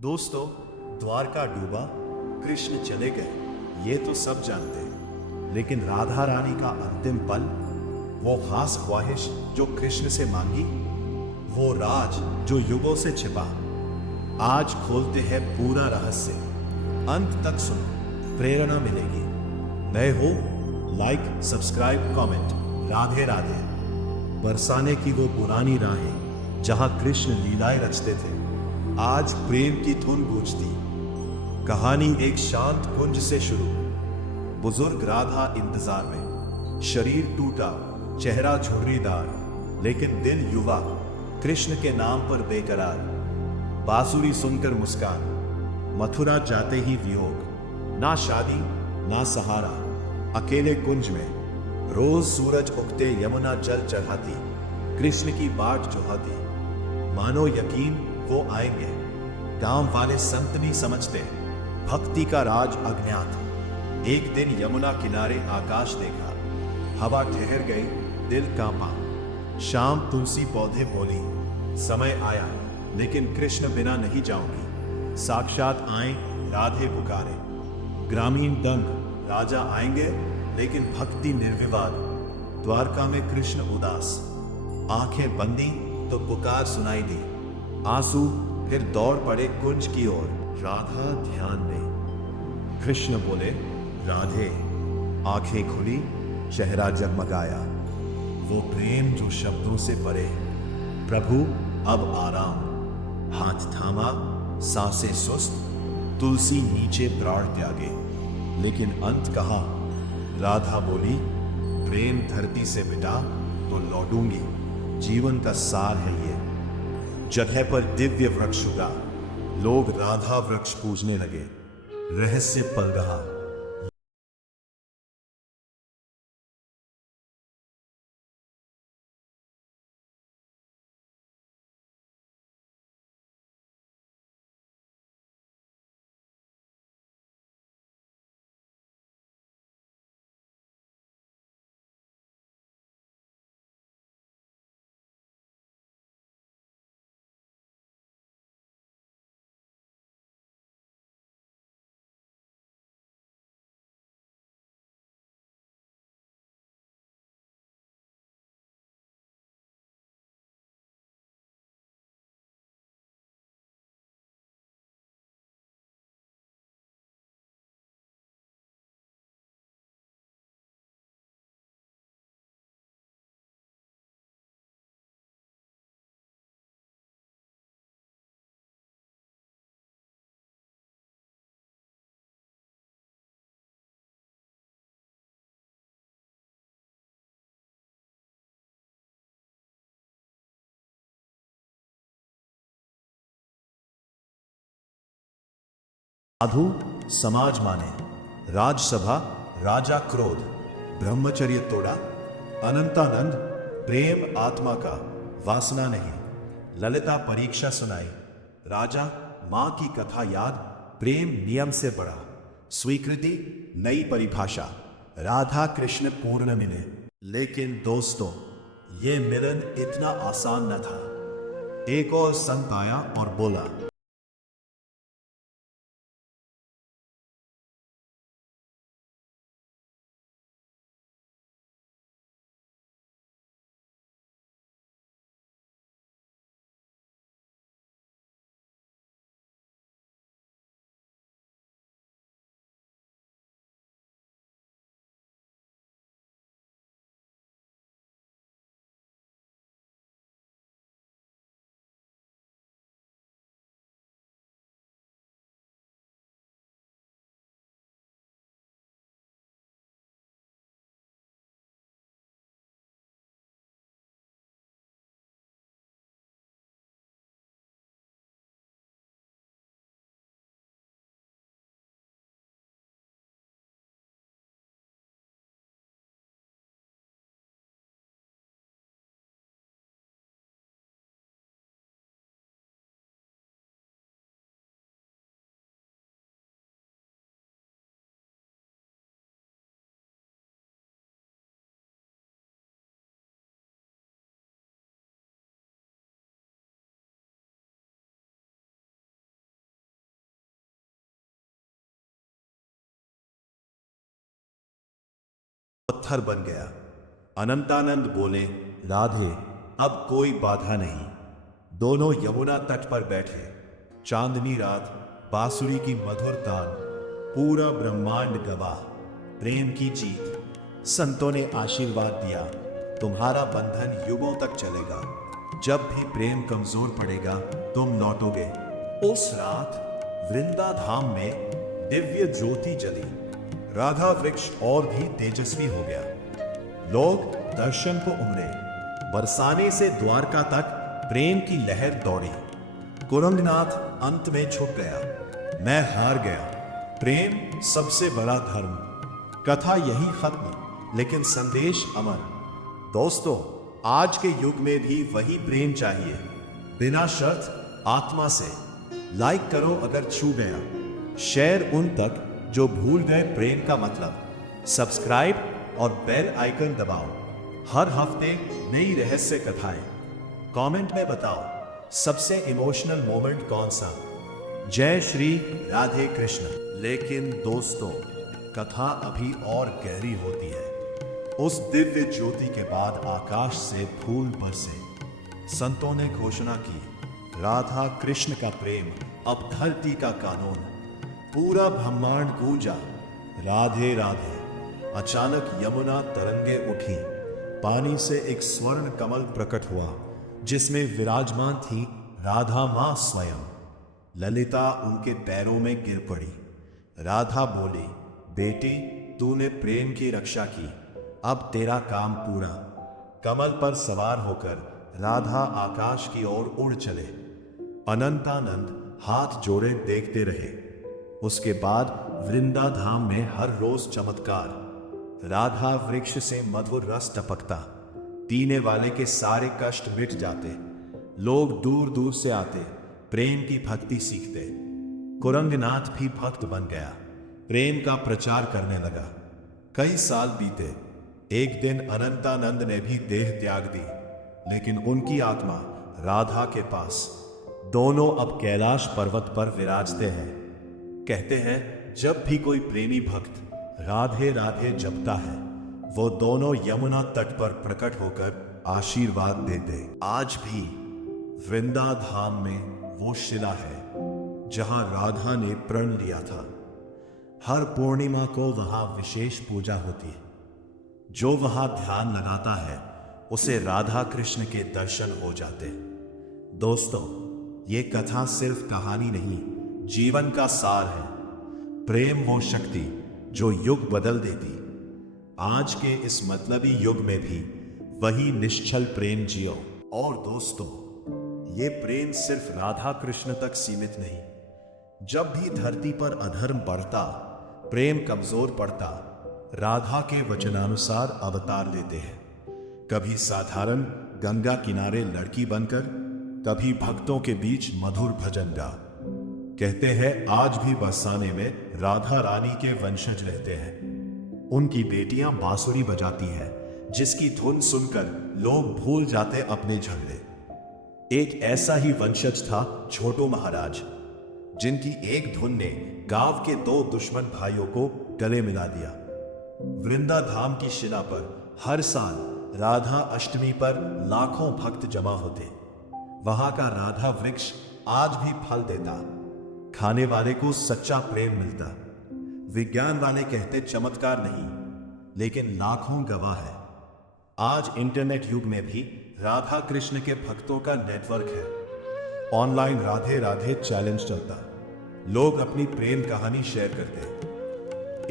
दोस्तों, द्वारका डूबा, कृष्ण चले गए, ये तो सब जानते हैं। लेकिन राधा रानी का अंतिम पल, वो खास ख्वाहिश जो कृष्ण से मांगी, वो राज जो युगों से छिपा, आज खोलते हैं पूरा रहस्य। अंत तक सुनो, प्रेरणा मिलेगी। नए हो, like, subscribe, comment. Radhe Radhe. बरसाने की वो पुरानी राहें जहां कृष्ण लीलाएं रचते थे, आज प्रेम की धुन गूंजती। कहानी एक शांत कुंज से शुरू। बुजुर्ग राधा इंतजार में, शरीर टूटा, चेहरा झुर्रीदार, लेकिन दिल युवा, कृष्ण के नाम पर बेकरार। बांसुरी सुनकर मुस्कान, मथुरा जाते ही वियोग, ना शादी ना सहारा, अकेले कुंज में। रोज सूरज उगते यमुना जल चढ़ाती, कृष्ण की बाट जोहाती। मानो यकीन वो आएंगे, गांव वाले संत नहीं समझते, भक्ति का राज अज्ञात। एक दिन यमुना किनारे आकाश देखा, हवा ठहर गई, दिल कांपा। शाम तुलसी पौधे बोली, समय आया, लेकिन कृष्ण बिना नहीं जाऊंगी। साक्षात आए, राधे पुकारे। ग्रामीण दंग, राजा आएंगे लेकिन भक्ति निर्विवाद। द्वारका में कृष्ण उदास, आंखें बंदी तो पुकार सुनाई दी। आंसू, फिर दौड़ पड़े कुंज की ओर। राधा ध्यान दे, कृष्ण बोले, राधे। आंखें खुली, चेहरा जगमगाया, वो प्रेम जो शब्दों से परे। प्रभु अब आराम, हाथ थामा, सांसें सुस्त, तुलसी नीचे प्राण त्यागे। लेकिन अंत कहा, राधा बोली, प्रेम धरती से मिटा तो लौटूंगी। जीवन का सार है ये। जगह पर दिव्य वृक्ष उगा, लोग राधा वृक्ष पूजने लगे। रहस्य पलगहा। साधु समाज माने, राजसभा राजा क्रोध, ब्रह्मचर्य तोड़ा, अनंतानंद प्रेम आत्मा का, वासना नहीं। ललिता परीक्षा सुनाई, राजा मां की कथा याद, प्रेम नियम से बड़ा। स्वीकृति नई परिभाषा, राधा कृष्ण पूर्ण मिले। लेकिन दोस्तों, ये मिलन इतना आसान न था। एक और संत आया और बोला, पत्थर बन गया। अनंतानंद बोले, राधे, अब कोई बाधा नहीं। दोनों यमुना तट पर बैठे। चांदनी रात, बांसुरी की मधुर तान, पूरा ब्रह्मांड गवाह, प्रेम की जीत। संतों ने आशीर्वाद दिया, तुम्हारा बंधन युगों तक चलेगा। जब भी प्रेम कमजोर पड़ेगा तुम लौटोगे। उस रात वृंदाधाम में दिव्य ज्योति जली। राधा वृक्ष और भी तेजस्वी हो गया। लोग दर्शन को उमड़े। बरसाने से द्वारका तक प्रेम की लहर दौड़ी। कुरंगनाथ अंत में झुक गया। मैं हार गया। प्रेम सबसे बड़ा धर्म। कथा यही खत्म, लेकिन संदेश अमर। दोस्तों, आज के युग में भी वही प्रेम चाहिए, बिना शर्त, आत्मा से। लाइक करो अगर छू गया, शेयर उन तक जो भूल गए प्रेम का मतलब। सब्सक्राइब और बेल आइकन दबाओ। हर हफ्ते नई रहस्य कथाएं। कमेंट में बताओ सबसे इमोशनल मोमेंट कौन सा। जय श्री राधे कृष्ण। लेकिन दोस्तों, कथा अभी और गहरी होती है। उस दिव्य ज्योति के बाद आकाश से फूल बरसे। संतों ने घोषणा की, राधा कृष्ण का प्रेम अब धरती का कानून। पूरा ब्रह्मांड गूंजा, राधे राधे। अचानक यमुना तरंगे उठी। पानी से एक स्वर्ण कमल प्रकट हुआ, जिसमें विराजमान थी राधा मां स्वयं। ललिता उनके पैरों में गिर पड़ी। राधा बोली, बेटी, तूने प्रेम की रक्षा की, अब तेरा काम पूरा। कमल पर सवार होकर राधा आकाश की ओर उड़ चले। अनंतानंद हाथ जोड़े देखते रहे। उसके बाद वृंदाधाम में हर रोज चमत्कार। राधा वृक्ष से मधुर रस टपकता। पीने वाले के सारे कष्ट मिट जाते। लोग दूर दूर से आते, प्रेम की भक्ति सीखते। कुरंगनाथ भी भक्त बन गया, प्रेम का प्रचार करने लगा। कई साल बीते। एक दिन अनंतानंद ने भी देह त्याग दी, लेकिन उनकी आत्मा राधा के पास। दोनों अब कैलाश पर्वत पर विराजते हैं। कहते हैं, जब भी कोई प्रेमी भक्त राधे राधे जपता है, वो दोनों यमुना तट पर प्रकट होकर आशीर्वाद देते। आज भी वृंदाधाम में वो शिला है जहां राधा ने प्रण लिया था। हर पूर्णिमा को वहां विशेष पूजा होती है। जो वहां ध्यान लगाता है, उसे राधा कृष्ण के दर्शन हो जाते। दोस्तों, ये कथा सिर्फ कहानी नहीं, जीवन का सार है। प्रेम वो शक्ति जो युग बदल देती। आज के इस मतलबी युग में भी वही निश्चल प्रेम जियो। और दोस्तों, ये प्रेम सिर्फ राधा कृष्ण तक सीमित नहीं। जब भी धरती पर अधर्म बढ़ता, प्रेम कमजोर पड़ता, राधा के वचनानुसार अवतार लेते हैं। कभी साधारण गंगा किनारे लड़की बनकर, कभी भक्तों के बीच मधुर भजन गा। कहते हैं, आज भी बरसाने में राधा रानी के वंशज रहते हैं। उनकी बेटियां बांसुरी बजाती हैं, जिसकी धुन सुनकर लोग भूल जाते अपने झगड़े। एक ऐसा ही वंशज था छोटू महाराज, जिनकी एक धुन ने गांव के दो दुश्मन भाइयों को गले मिला दिया। वृंदाधाम की शिला पर हर साल राधा अष्टमी पर लाखों भक्त जमा होते। वहां का राधा वृक्ष आज भी फल देता। खाने वाले को सच्चा प्रेम मिलता। विज्ञान वाले कहते चमत्कार नहीं, लेकिन लाखों गवाह है। आज इंटरनेट युग में भी राधा कृष्ण के भक्तों का नेटवर्क है। ऑनलाइन राधे राधे चैलेंज चलता। लोग अपनी प्रेम कहानी शेयर करते।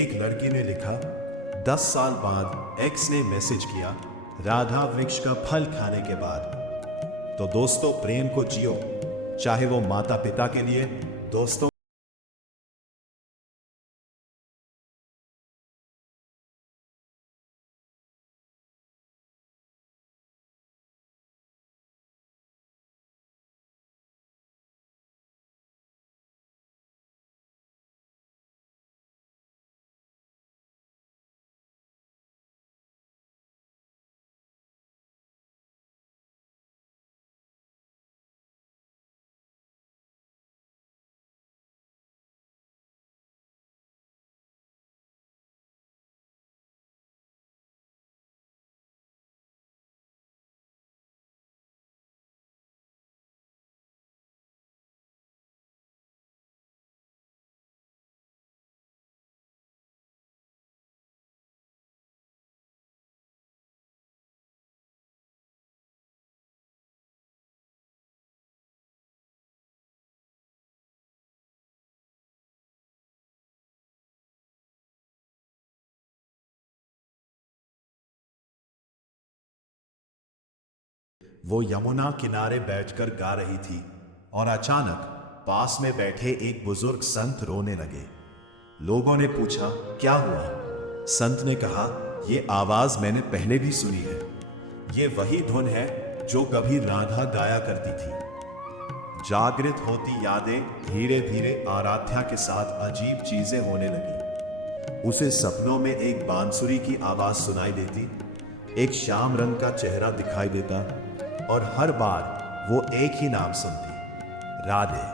एक लड़की ने लिखा, 10 साल बाद एक्स ने मैसेज किया, राधा वृक्ष का फल खाने के बाद। तो दोस्तों, प्रेम को जियो, चाहे वो माता पिता के लिए, दोस्तों वो यमुना किनारे बैठकर गा रही थी और अचानक पास में बैठे एक बुजुर्ग संत रोने लगे। लोगों ने पूछा, क्या हुआ? संत ने कहा, ये आवाज मैंने पहले भी सुनी है। ये वही धुन है जो कभी राधा गाया करती थी। जागृत होती यादें धीरे धीरे आराध्या के साथ अजीब चीजें होने लगी। उसे सपनों में एक बांसुरी की आवाज सुनाई देती, एक श्याम रंग का चेहरा दिखाई देता और हर बार वो एक ही नाम सुनती, राधे।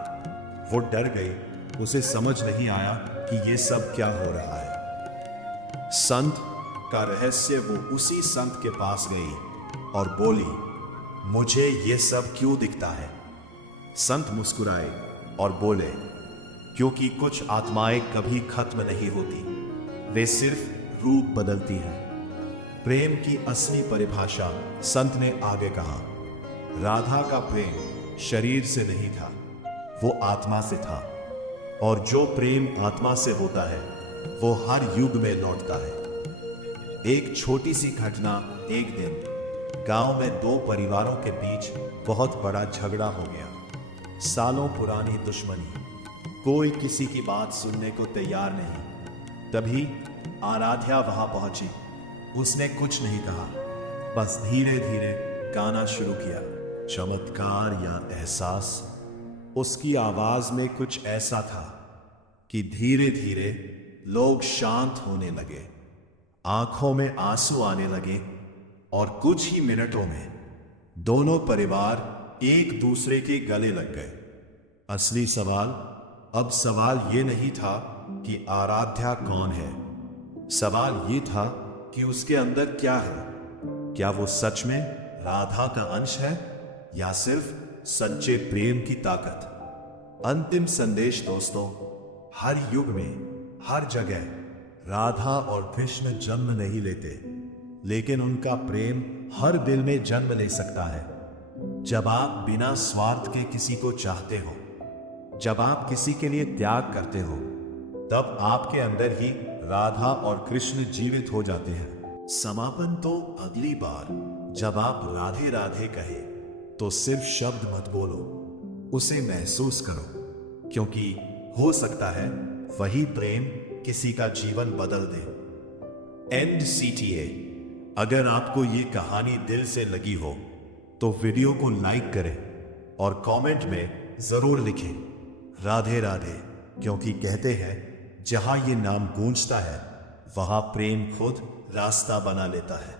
वो डर गई। उसे समझ नहीं आया कि ये सब क्या हो रहा है। संत का रहस्य वो उसी संत के पास गई और बोली, मुझे ये सब क्यों दिखता है? संत मुस्कुराए और बोले, क्योंकि कुछ आत्माएं कभी खत्म नहीं होती, वे सिर्फ रूप बदलती हैं। प्रेम की असली परिभाषा संत ने आगे कहा, राधा का प्रेम शरीर से नहीं था, वो आत्मा से था। और जो प्रेम आत्मा से होता है वो हर युग में लौटता है। एक छोटी सी घटना। एक दिन गांव में दो परिवारों के बीच बहुत बड़ा झगड़ा हो गया। सालों पुरानी दुश्मनी, कोई किसी की बात सुनने को तैयार नहीं। तभी आराध्या वहां पहुंची। उसने कुछ नहीं कहा, बस धीरे धीरे गाना शुरू किया। चमत्कार या एहसास, उसकी आवाज में कुछ ऐसा था कि धीरे धीरे लोग शांत होने लगे, आंखों में आंसू आने लगे और कुछ ही मिनटों में दोनों परिवार एक दूसरे के गले लग गए। असली सवाल अब सवाल ये नहीं था कि आराध्या कौन है, सवाल ये था कि उसके अंदर क्या है। क्या वो सच में राधा का अंश है या सिर्फ सच्चे प्रेम की ताकत? अंतिम संदेश दोस्तों, हर युग में हर जगह राधा और कृष्ण जन्म नहीं लेते, लेकिन उनका प्रेम हर दिल में जन्म ले सकता है। जब आप बिना स्वार्थ के किसी को चाहते हो, जब आप किसी के लिए त्याग करते हो, तब आपके अंदर ही राधा और कृष्ण जीवित हो जाते हैं। समापन तो अगली बार जब आप राधे राधे कहे तो सिर्फ शब्द मत बोलो, उसे महसूस करो, क्योंकि हो सकता है वही प्रेम किसी का जीवन बदल दे। And CTA। अगर आपको ये कहानी दिल से लगी हो तो वीडियो को लाइक करें और कमेंट में जरूर लिखें राधे राधे, क्योंकि कहते हैं जहां ये नाम गूंजता है वहां प्रेम खुद रास्ता बना लेता है।